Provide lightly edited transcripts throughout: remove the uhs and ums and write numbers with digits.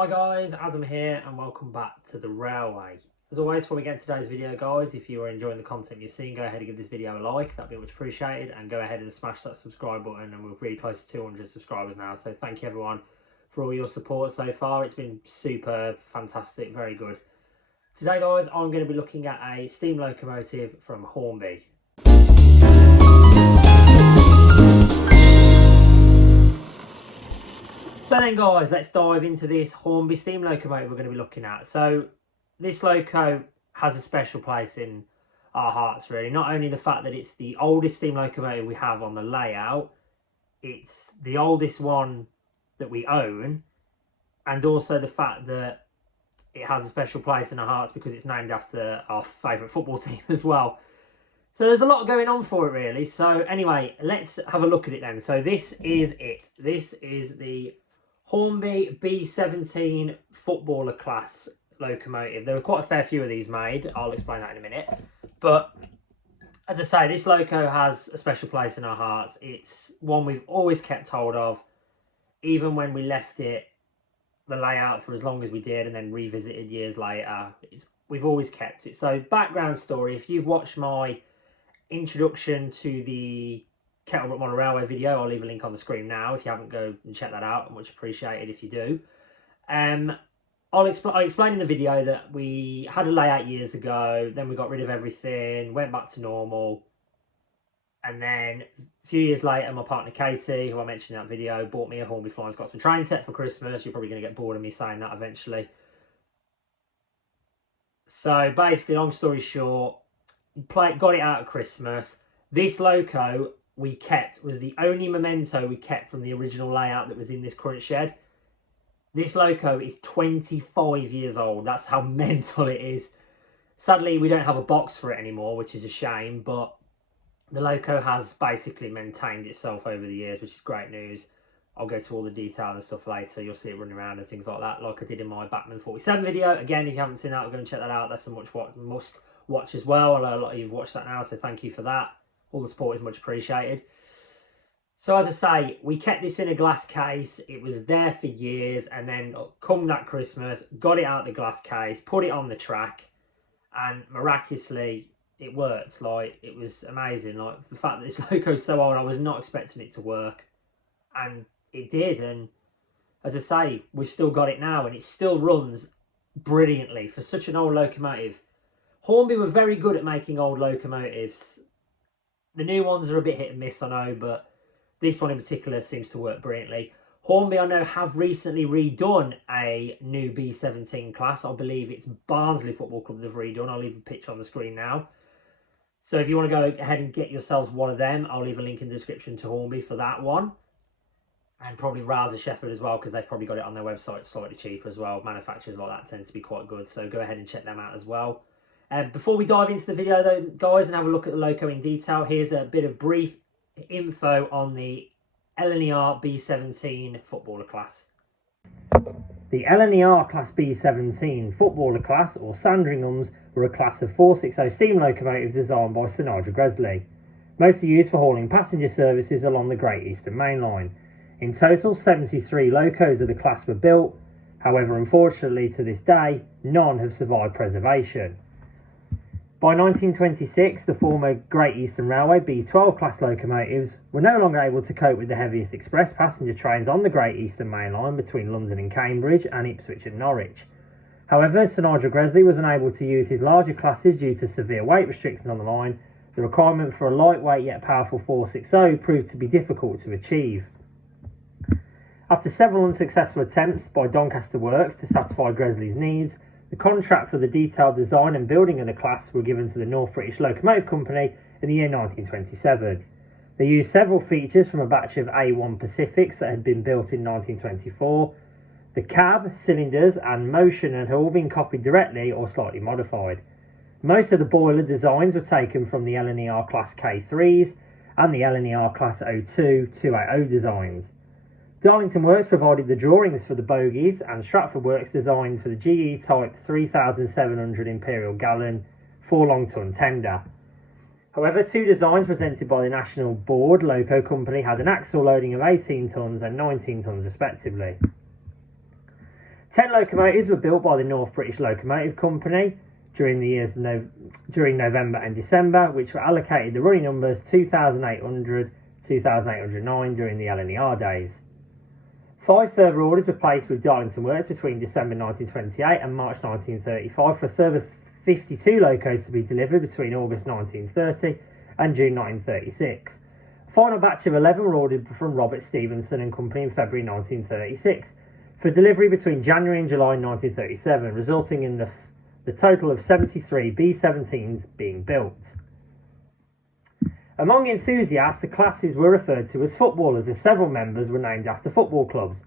Hi guys, Adam here and welcome back to the Railway. As always, before we get into today's video guys, if you are enjoying the content you're seeing, go ahead and give this video a like, that'd be much appreciated, and go ahead and smash that subscribe button, and we're really close to 200 subscribers now, so thank you everyone for all your support so far. It's been superb, fantastic, very good. Today guys, I'm going to be looking at a steam locomotive from Hornby. So then guys, let's dive into this Hornby steam locomotive we're going to be looking at. So this loco has a special place in our hearts really. Not only the fact that it's the oldest steam locomotive we have on the layout, it's the oldest one that we own, and also the fact that it has a special place in our hearts because it's named after our favourite football team as well. So there's a lot going on for it really. So anyway, let's have a look at it then. So this is it. This is the Hornby B17 footballer class locomotive. There are quite a fair few of these made. I'll explain that in a minute. But as I say, this loco has a special place in our hearts. It's one we've always kept hold of, even when we left it, the layout, for as long as we did and then revisited years later. We've always kept it. So background story, if you've watched my introduction to the Kettlebrook monorailway video, I'll leave a link on the screen now. If you haven't, go and check that out. Much appreciated if you do. I explained in the video that we had a layout years ago, then we got rid of everything, went back to normal, and then a few years later, my partner Katie, who I mentioned in that video, bought me a Hornby Flying Scotsman train set for Christmas. You're probably going to get bored of me saying that eventually. So basically, long story short, got it out at Christmas. This loco we kept was the only memento we kept from the original layout that was in this current shed. This loco is 25 years old. That's how mental it is. Sadly, we don't have a box for it anymore, which is a shame, but the loco has basically maintained itself over the years, which is great news. I'll go to all the detail and stuff later. You'll see it running around and things like that, like I did in my Batman 47 video. Again, if you haven't seen that, go and check that out. That's a must watch as well. I know a lot of you've watched that now, so thank you for that. All the support is much appreciated. So as I say, we kept this in a glass case. It was there for years, and then come that Christmas, got it out of the glass case, put it on the track, and miraculously it worked. Like, it was amazing. Like, the fact that this loco is so old, I was not expecting it to work, and it did. And as I say, we've still got it now, and it still runs brilliantly for such an old locomotive. Hornby were very good at making old locomotives. The new ones are a bit hit and miss, I know, but this one in particular seems to work brilliantly. Hornby, I know, have recently redone a new B17 class. I believe it's Barnsley Football Club they've redone. I'll leave a picture on the screen now. So if you want to go ahead and get yourselves one of them, I'll leave a link in the description to Hornby for that one. And probably Rouse of Sheffield as well, because they've probably got it on their website slightly cheaper as well. Manufacturers like that tend to be quite good, so go ahead and check them out as well. Before we dive into the video though, guys, and have a look at the loco in detail, here's a bit of brief info on the LNER B17 footballer class. The LNER Class B17 footballer class, or Sandringhams, were a class of 460 steam locomotives designed by Sir Nigel Gresley, mostly used for hauling passenger services along the Great Eastern Main Line. In total, 73 locos of the class were built. However, unfortunately to this day, none have survived preservation. By 1926, the former Great Eastern Railway B12 class locomotives were no longer able to cope with the heaviest express passenger trains on the Great Eastern Main Line between London and Cambridge and Ipswich and Norwich. However, Sir Nigel Gresley was unable to use his larger classes due to severe weight restrictions on the line. The requirement for a lightweight yet powerful 460 proved to be difficult to achieve. After several unsuccessful attempts by Doncaster Works to satisfy Gresley's needs, the contract for the detailed design and building of the class were given to the North British Locomotive Company in the year 1927. They used several features from a batch of A1 Pacifics that had been built in 1924. The cab, cylinders and motion had all been copied directly or slightly modified. Most of the boiler designs were taken from the LNER Class K3s and the LNER Class 02 280 designs. Darlington Works provided the drawings for the bogies, and Stratford Works designed for the GE Type 3700 Imperial Gallon 4-long-ton tender. However, two designs presented by the National Board Loco Company had an axle loading of 18 tonnes and 19 tonnes respectively. 10 locomotives were built by the North British Locomotive Company during November and December, which were allocated the running numbers 2,800, 2,809 during the LNER days. 5 further orders were placed with Darlington Works between December 1928 and March 1935 for a further 52 locos to be delivered between August 1930 and June 1936. A final batch of 11 were ordered from Robert Stevenson and Company in February 1936 for delivery between January and July 1937, resulting in the total of 73 B17s being built. Among enthusiasts, the classes were referred to as footballers, as several members were named after football clubs.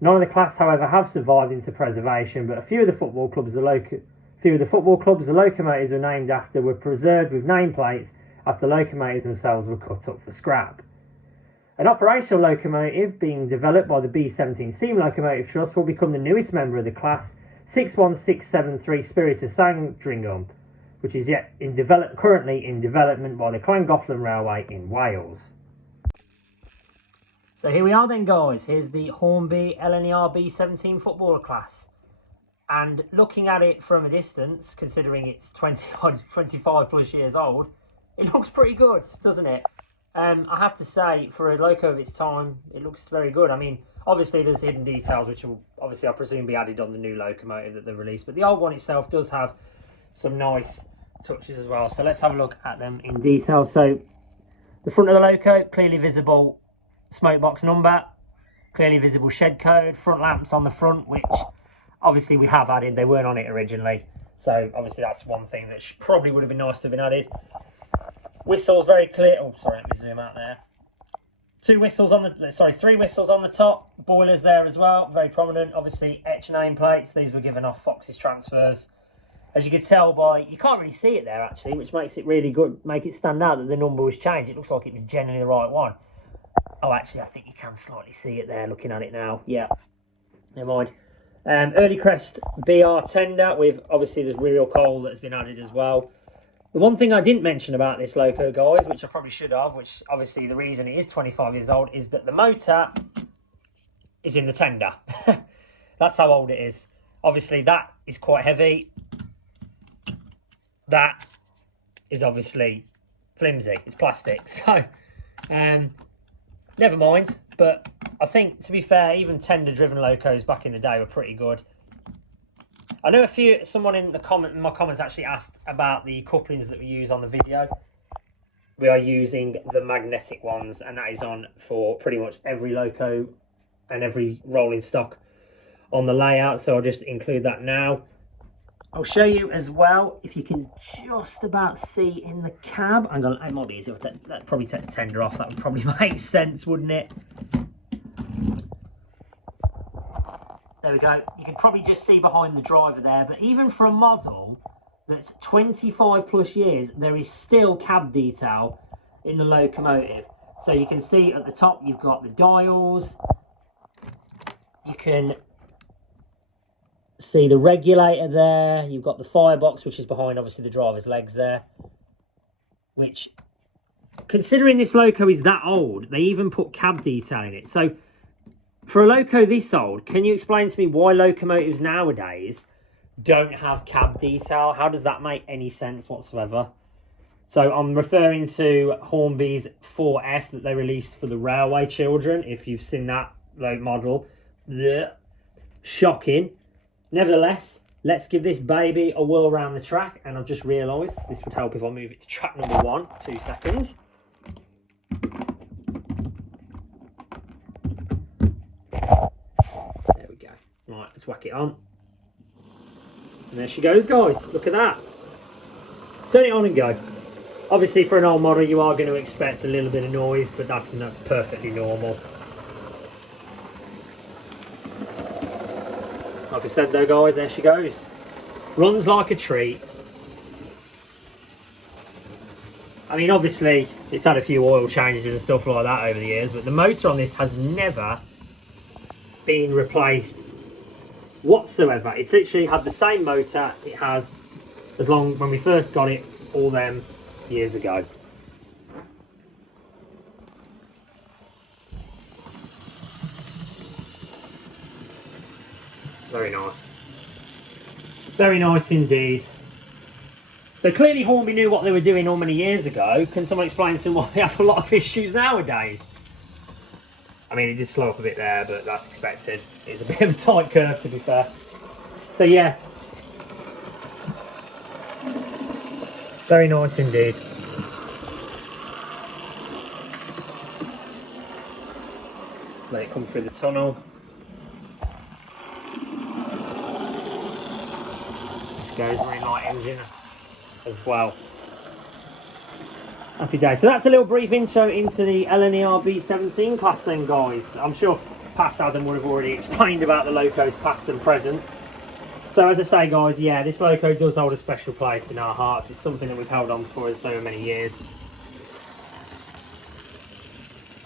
None of the class, however, have survived into preservation, but a few of the football clubs the locomotives were named after were preserved with nameplates after the locomotives themselves were cut up for scrap. An operational locomotive being developed by the B17 Steam Locomotive Trust will become the newest member of the class, 61673 Spiritus Sandringham, which is currently in development by the Llangollen Railway in Wales. So here we are then, guys. Here's the Hornby LNER B17 footballer class. And looking at it from a distance, considering it's 25 plus years old, it looks pretty good, doesn't it? I have to say, for a loco of its time, it looks very good. I mean, obviously there's hidden details which will obviously, I presume, be added on the new locomotive that they've released, but the old one itself does have some nice touches as well. So let's have a look at them in detail. So the front of the loco, clearly visible smoke box number, clearly visible shed code, front lamps on the front, which obviously we have added. They weren't on it originally, so obviously that's one thing that probably would have been nice to have been added. Whistles very clear. Oh, sorry, let me zoom out there. 3 whistles on the top. Boilers there as well, very prominent. Obviously etched nameplates. These were given off Fox's transfers. As you can tell by, you can't really see it there actually, which makes it really good, make it stand out that the number was changed. It looks like it was generally the right one. Oh, actually, I think you can slightly see it there looking at it now. Yeah, never mind. Early crest BR tender with obviously there's real coal that's been added as well. The one thing I didn't mention about this loco, guys, which I probably should have, which obviously the reason it is 25 years old, is that the motor is in the tender. That's how old it is. Obviously that is quite heavy. That is obviously flimsy. It's plastic. So never mind. But I think, to be fair, even tender driven locos back in the day were pretty good. I know someone in my comments actually asked about the couplings that we use on the video. We are using the magnetic ones, and that is on for pretty much every loco and every rolling stock on the layout, so I'll just include that now. I'll show you as well, if you can just about see in the cab. Hang on, it might be easier to probably take the tender off. That would probably make sense, wouldn't it? There we go. You can probably just see behind the driver there, but even for a model that's 25 plus years, there is still cab detail in the locomotive. So you can see at the top you've got the dials. You can see the regulator there. You've got the firebox, which is behind obviously the driver's legs there, which, considering this loco is that old, they even put cab detail in it. So for a loco this old, can you explain to me why locomotives nowadays don't have cab detail? How does that make any sense whatsoever? So I'm referring to Hornby's 4F that they released for the railway children. If you've seen that model, blech, shocking. Nevertheless, let's give this baby a whirl around the track, and I've just realised this would help if I move it to track number 1. 2 seconds. There we go. Right, let's whack it on. And there she goes, guys. Look at that. Turn it on and go. Obviously, for an old model, you are going to expect a little bit of noise, but that's not perfectly normal. Like I said though, guys, there she goes. Runs like a treat. I mean, obviously, it's had a few oil changes and stuff like that over the years, but the motor on this has never been replaced whatsoever. It's literally had the same motor it has as long when we first got it all them years ago. Very nice. Very nice indeed. So clearly Hornby knew what they were doing all many years ago. Can someone explain to them why they have a lot of issues nowadays? I mean, it did slow up a bit there, but that's expected. It's a bit of a tight curve, to be fair. So yeah. Very nice indeed. Let it come through the tunnel. Which goes really light engine as well. Happy day. So that's a little brief intro into the LNER B17 class then, guys. I'm sure past Adam would have already explained about the Locos past and present. So as I say, guys, yeah, this Loco does hold a special place in our hearts. It's something that we've held on for so many years.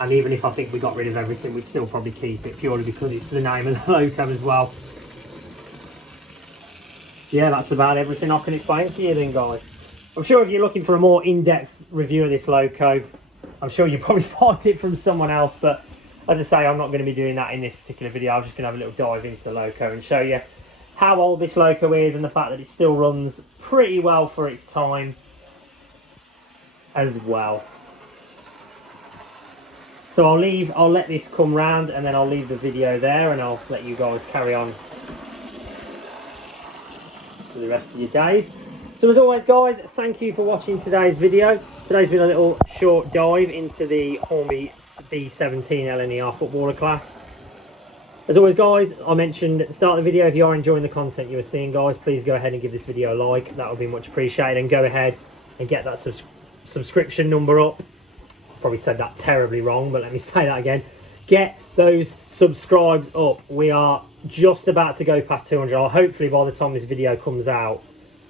And even if I think we got rid of everything, we'd still probably keep it, purely because it's the name of the Loco as well. So yeah, that's about everything I can explain to you then, guys. I'm sure if you're looking for a more in-depth review of this Loco, I'm sure you'll probably find it from someone else, but as I say, I'm not going to be doing that in this particular video. I'm just going to have a little dive into the Loco and show you how old this Loco is and the fact that it still runs pretty well for its time as well. So I'll let this come round and then I'll leave the video there and I'll let you guys carry on for the rest of your days. So as always, guys, thank you for watching today's video. Today's been a little short dive into the Hornby B17 LNER footballer class. As always, guys, I mentioned at the start of the video, if you are enjoying the content you are seeing, guys, please go ahead and give this video a like. That would be much appreciated. And go ahead and get that subscription number up. Probably said that terribly wrong, but let me say that again. Get those subscribes up. We are just about to go past 200. Hopefully by the time this video comes out,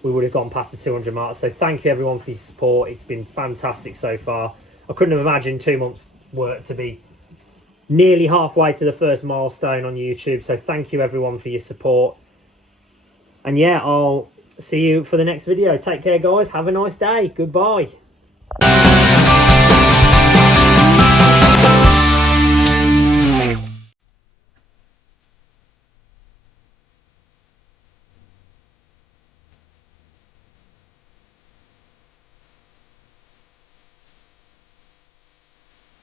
we would have gone past the 200 mark. So thank you everyone for your support. It's been fantastic so far. I couldn't have imagined 2 months work to be nearly halfway to the first milestone on YouTube. So thank you everyone for your support. And yeah, I'll see you for the next video. Take care, guys. Have a nice day. Goodbye.